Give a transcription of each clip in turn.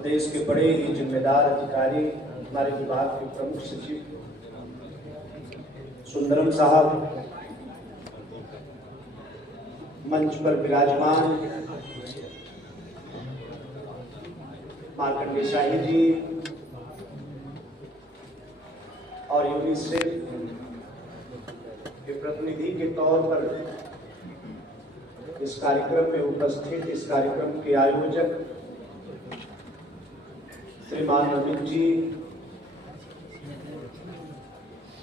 प्रदेश के बड़े ही जिम्मेदार अधिकारी, हमारे विभाग के प्रमुख सचिव सुंदरम साहब, मंच पर विराजमान मार्कंडेय शाही जी और यूनिसेफ के प्रतिनिधि के तौर पर इस कार्यक्रम में उपस्थित, इस कार्यक्रम के आयोजक श्रीमान अमित जी,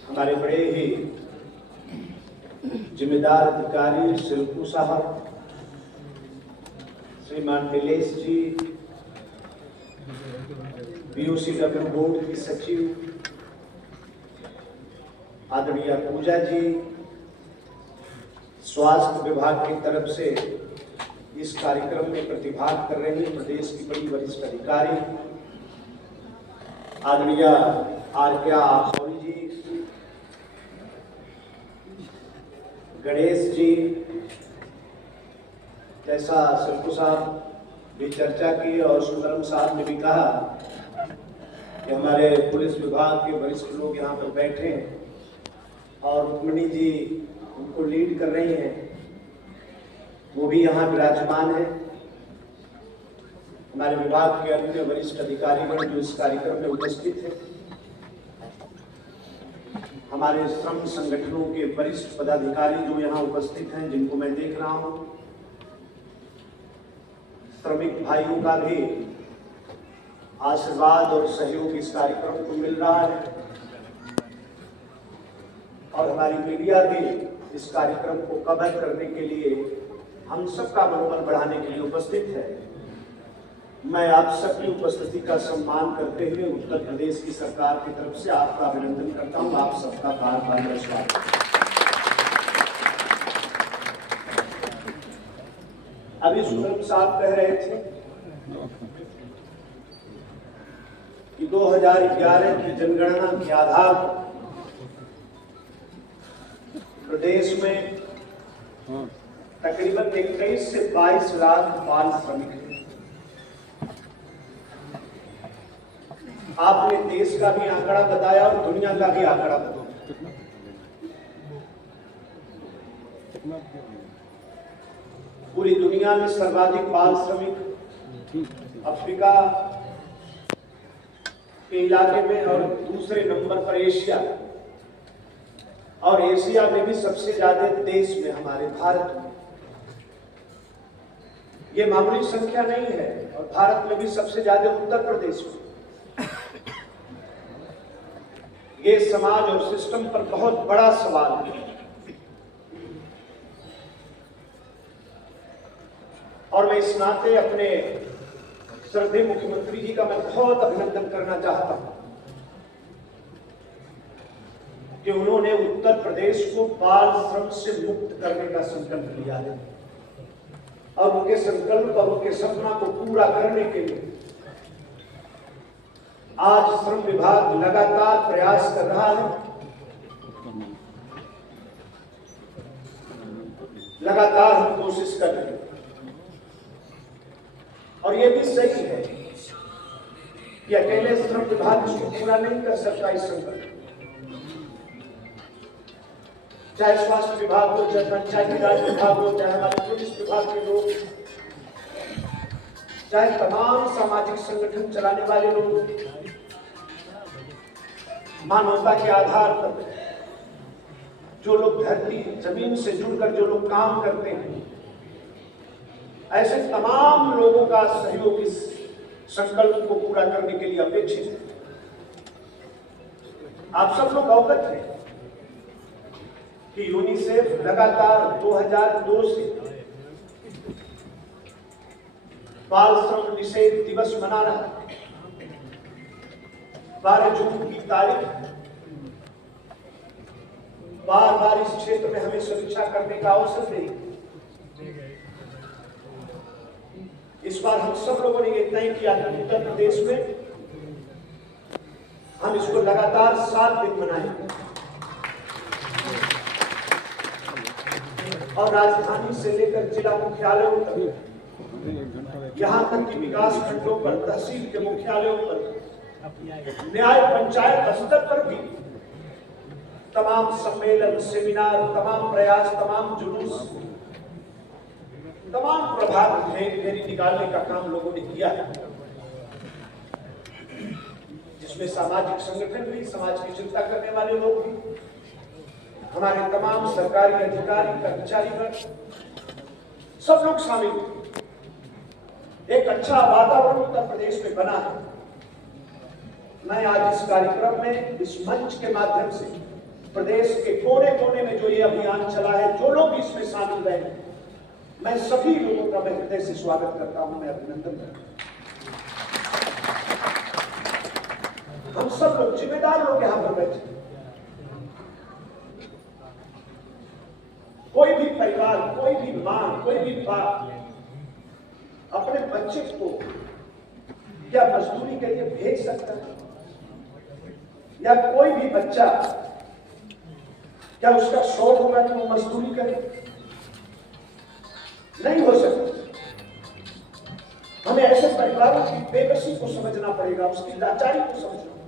हमारे बड़े ही जिम्मेदार अधिकारी शिल्पू साहब, श्रीमान नीलेश जी, BOCW बोर्ड की सचिव आदरणीय पूजा जी, स्वास्थ्य विभाग की तरफ से इस कार्यक्रम में प्रतिभाग कर रही प्रदेश की बड़ी वरिष्ठ अधिकारी आदरणीय RK आखौरी जी, गणेश जी, जैसा शिल्पू साहब भी चर्चा की और सुंदरम साहब ने भी कहा कि हमारे पुलिस विभाग के वरिष्ठ लोग यहाँ पर बैठे हैं और रुक्मणी जी उनको लीड कर रही हैं, वो भी यहाँ विराजमान है। हमारे विभाग के अन्य वरिष्ठ अधिकारीगण जो इस कार्यक्रम में उपस्थित हैं, हमारे श्रम संगठनों के वरिष्ठ पदाधिकारी जो यहाँ उपस्थित हैं, जिनको मैं देख रहा हूँ, श्रमिक भाइयों का भी आशीर्वाद और सहयोग इस कार्यक्रम को मिल रहा है और हमारी मीडिया भी इस कार्यक्रम को कवर करने के लिए, हम सबका मनोबल बढ़ाने के लिए उपस्थित है। मैं आप सबकी उपस्थिति का सम्मान करते हुए उत्तर प्रदेश की सरकार की तरफ से आपका अभिनंदन करता हूं। आप सबका बार बार स्वागत। अभी सुंदरम साहब कह रहे थे कि 2011 की जनगणना के आधार पर प्रदेश में तकरीबन 21 से 22 लाख बाल श्रमिक हैं। आपने देश का भी आंकड़ा बताया और दुनिया का भी आंकड़ा बताया। पूरी दुनिया में सर्वाधिक बाल श्रमिक अफ्रीका के इलाके में और दूसरे नंबर पर एशिया, और एशिया में भी सबसे ज्यादा देश में हमारे भारत में। ये मामूली संख्या नहीं है और भारत में भी सबसे ज्यादा उत्तर प्रदेश में। ये समाज और सिस्टम पर बहुत बड़ा सवाल है और मैं इस नाते अपने श्रद्धेय मुख्यमंत्री जी का मैं बहुत अभिनंदन करना चाहता हूं कि उन्होंने उत्तर प्रदेश को बाल श्रम से मुक्त करने का संकल्प लिया है और उनके संकल्प और उनके सपना को पूरा करने के लिए आज श्रम विभाग लगातार प्रयास कर रहा है। लगातार हम कोशिश कर रहे हैं और ये भी सही है कि अकेले श्रम विभाग इसको पूरा नहीं कर सकता। इस संकल्प चाहे स्वास्थ्य विभाग हो, चाहे पंचायती राज विभाग हो, चाहे हमारे पुलिस विभाग के लोग, चाहे तमाम सामाजिक संगठन चलाने वाले लोग, मानवता के आधार पर जो लोग धरती जमीन से जुड़कर जो लोग काम करते हैं, ऐसे तमाम लोगों का सहयोग इस संकल्प को पूरा करने के लिए अपेक्षित है। आप सब लोग अवगत हैं कि यूनिसेफ लगातार 2002 से बाल श्रम निषेध दिवस मना रहा है। 12 जून की तारीख बार बार इस क्षेत्र में हमें समीक्षा करने का अवसर देगी। इस बार हम सब लोगों ने ये तय किया कि उत्तर प्रदेश में हम इसको लगातार 7 दिन मनाएंगे और राजधानी से लेकर जिला मुख्यालयों तक यहाँ तक कि विकास खंडों पर, तहसील के मुख्यालयों पर, न्याय पंचायत स्तर पर भी तमाम सम्मेलन, सेमिनार, तमाम प्रयास, तमाम जुलूस, तमाम प्रभात फेरी निकालने का काम लोगों ने किया है, जिसमें सामाजिक संगठन भी, समाज की चिंता करने वाले लोग भी, हमारे तमाम सरकारी अधिकारी, कर्मचारी, सब लोग शामिल हैं। एक अच्छा वातावरण उत्तर प्रदेश में बना है। मैं आज इस कार्यक्रम में, इस मंच के माध्यम से प्रदेश के कोने कोने में जो ये अभियान चला है, जो लोग इसमें शामिल रहे, मैं सभी लोगों का मैं हृदय से स्वागत करता हूं, मैं अभिनंदन करता हूं। हम सब लोग जिम्मेदार लोग यहां पर बैठे, कोई भी परिवार, कोई भी मां, कोई भी बाप अपने बच्चे को क्या मजदूरी के लिए भेज सकता है? या कोई भी बच्चा क्या उसका शौक होगा कि वो मजदूरी करे? नहीं हो सकता। हमें ऐसे परिवारों की बेबसी को समझना पड़ेगा, उसकी लाचारी को समझना पड़ेगा।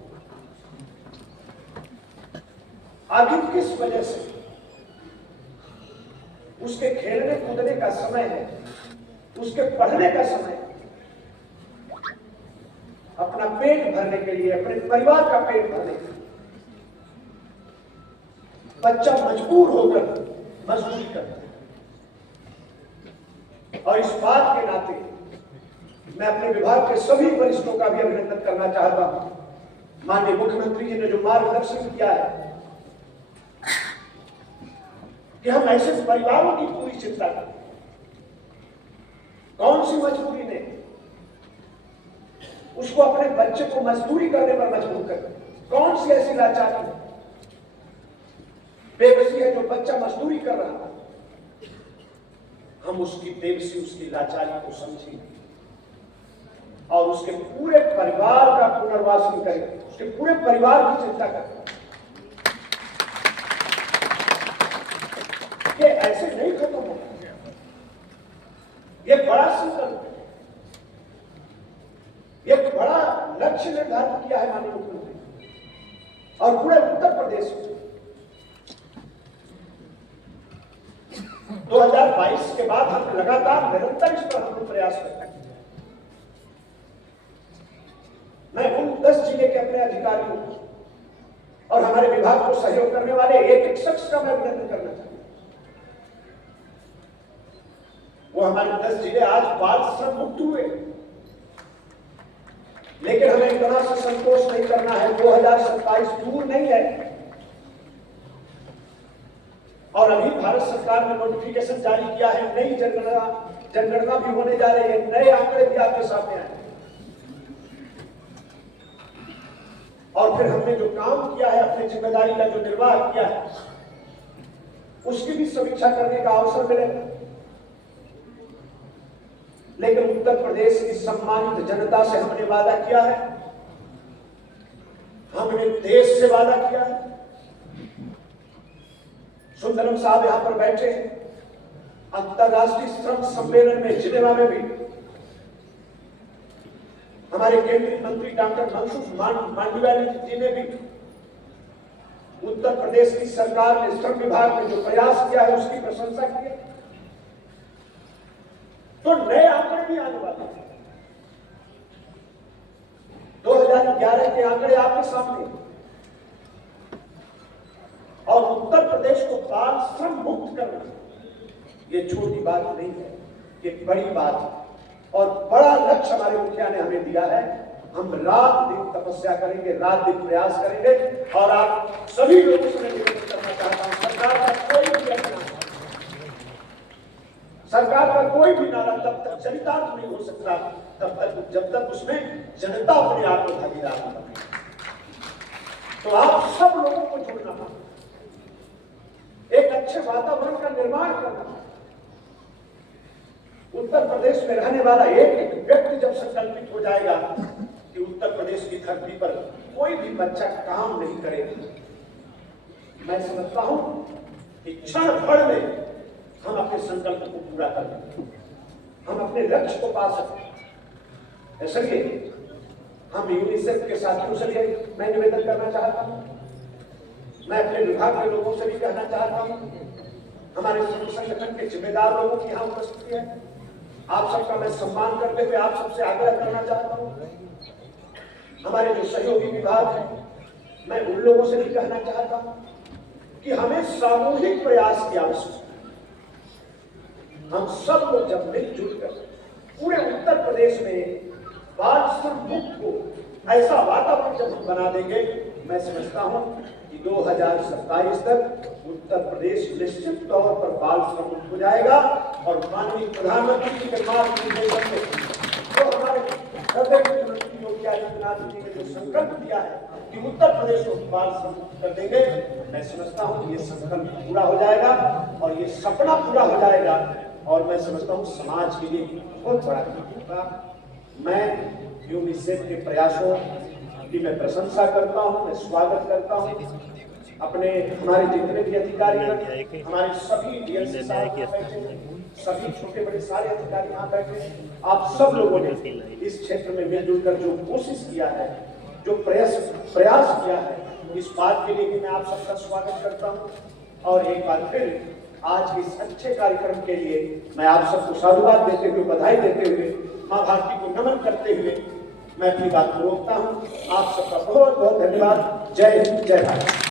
आखिर किस वजह से उसके खेलने कूदने का समय है, उसके पढ़ने का समय है, अपना पेट भरने के लिए, अपने परिवार का पेट भरने के लिए बच्चा मजबूर होकर मजदूरी करता है। और इस बात के नाते मैं अपने विभाग के सभी वरिष्ठों का भी अभिनंदन करना चाहता हूं। माननीय मुख्यमंत्री जी ने जो मार्गदर्शन किया है कि हम ऐसे परिवारों की पूरी चिंता करें। कौन सी मजबूरी ने उसको अपने बच्चे को मजदूरी करने पर मजबूर कर? कौन सी ऐसी लाचारी बेबसी है जो बच्चा मजदूरी कर रहा है? हम उसकी बेबसी, उसकी लाचारी को समझें और उसके पूरे परिवार का पुनर्वासन करें, उसके पूरे परिवार की चिंता करें। ये ऐसे नहीं खत्म होगा। ये बड़ा संकल्प है, एक बड़ा लक्ष्य निर्धारित किया है माननीय मुख्यमंत्री और पूरे उत्तर प्रदेश में 2022 के बाद हम लगातार निरंतर इस पर हम प्रयास करते हैं। मैं उन 10 जिले के अपने अधिकारियों और हमारे विभाग को सहयोग करने वाले एक एक शख्स का मैं अभिनंदन करना चाहता हूं। वो हमारे 10 जिले आज बाल श्रम मुक्त हुए, लेकिन हमें इतना से संतोष नहीं करना है। 2027 दूर नहीं है और अभी भारत सरकार ने नोटिफिकेशन जारी किया है, नई जनगणना भी होने जा रही है, नए आंकड़े भी आपके सामने आए और फिर हमने जो काम किया है, अपनी जिम्मेदारी का जो निर्वाह किया है, उसकी भी समीक्षा करने का अवसर मिलेगा। लेकिन उत्तर प्रदेश की सम्मानित जनता से हमने वादा किया है, हमने देश से वादा किया है। सुंदरम साहब यहां पर बैठे हैं, अंतरराष्ट्रीय श्रम सम्मेलन में जिनेवा में भी हमारे केंद्रीय मंत्री डॉक्टर मनसुख मांडविया जी ने भी उत्तर प्रदेश की सरकार ने श्रम विभाग में जो प्रयास किया है उसकी प्रशंसा की है। तो नए आंकड़े भी आने वाले हैं। 2011 के आंकड़े आपके सामने और उत्तर प्रदेश को बाल श्रम मुक्त करना ये छोटी बात नहीं है, ये बड़ी बात है और बड़ा लक्ष्य हमारे मुखिया ने हमें दिया है। हम रात दिन तपस्या करेंगे, रात दिन प्रयास करेंगे और आप सभी लोगों से मैं निवेदन करना चाहता हूं, सरकार का कोई भी नारा तब तक चरितार्थ नहीं हो सकता तब तक जब तक उसमें जनता अपने आप को भागीदार न बने। तो आप सब लोगों को जुड़ना है, एक अच्छे वातावरण का निर्माण करना। उत्तर प्रदेश में रहने वाला एक एक व्यक्ति जब संकल्पित हो जाएगा कि उत्तर प्रदेश की धरती पर कोई भी बच्चा काम नहीं करेगा, मैं समझता हूं कि क्षण भर में हम अपने संकल्प को पूरा कर लेंगे। हम अपने लक्ष्य को पा सकें। इसलिए हम यूनिसेफ के साथियों से भी मैं निवेदन करना चाहता हूं, मैं अपने विभाग के लोगों से भी कहना चाहता हूं, हमारे संगठन के जिम्मेदार लोगों की यहाँ उपस्थिति है, आप सबका मैं सम्मान करते हुए आप सबसे आग्रह करना चाहता हूं। हमारे जो सहयोगी विभाग है, मैं उन लोगों से भी कहना चाहता हूं कि हमें सामूहिक प्रयास की आवश्यकता है। हम सब लोग जब मिलजुल कर पूरे उत्तर प्रदेश में बाल श्रम मुक्त को ऐसा वातावरण जब हम बना देंगे, मैं समझता हूं कि 2027 तक उत्तर प्रदेश निश्चित तौर पर बाल श्रम मुक्त हो जाएगा। और माननीय प्रधानमंत्री जी के मार्गदर्शन में जो हमारे मुख्यमंत्री योगी आदित्यनाथ जी ने जो संकल्प दिया है कि उत्तर प्रदेश को बाल श्रम मुक्त कर देंगे, मैं समझता हूं कि ये संकल्प पूरा हो जाएगा और ये सपना पूरा हो जाएगा। और मैं समझता हूं समाज के लिए बहुत बड़ा काम होगा। मैं यूनिसेफ के प्रयासों की मैं प्रशंसा करता हूं, मैं स्वागत करता हूं। अपने हमारे जितने भी अधिकारी हैं, हमारे सभी डीएलसी साहब बैठे, सभी छोटे बड़े सारे अधिकारी यहाँ बैठे, आप सब लोगों ने इस क्षेत्र में मिलजुल कर जो कोशिश किया है, जो प्रयास किया है, इस बात के लिए भी मैं आप सबका स्वागत करता हूँ। और एक बार फिर आज इस अच्छे कार्यक्रम के लिए मैं आप सबको साधुवाद देते हुए, बधाई देते हुए, माँ भारती को नमन करते हुए मैं अपनी बात को रोकता हूँ। आप सबका बहुत बहुत धन्यवाद। जय हिंद, जय भारत।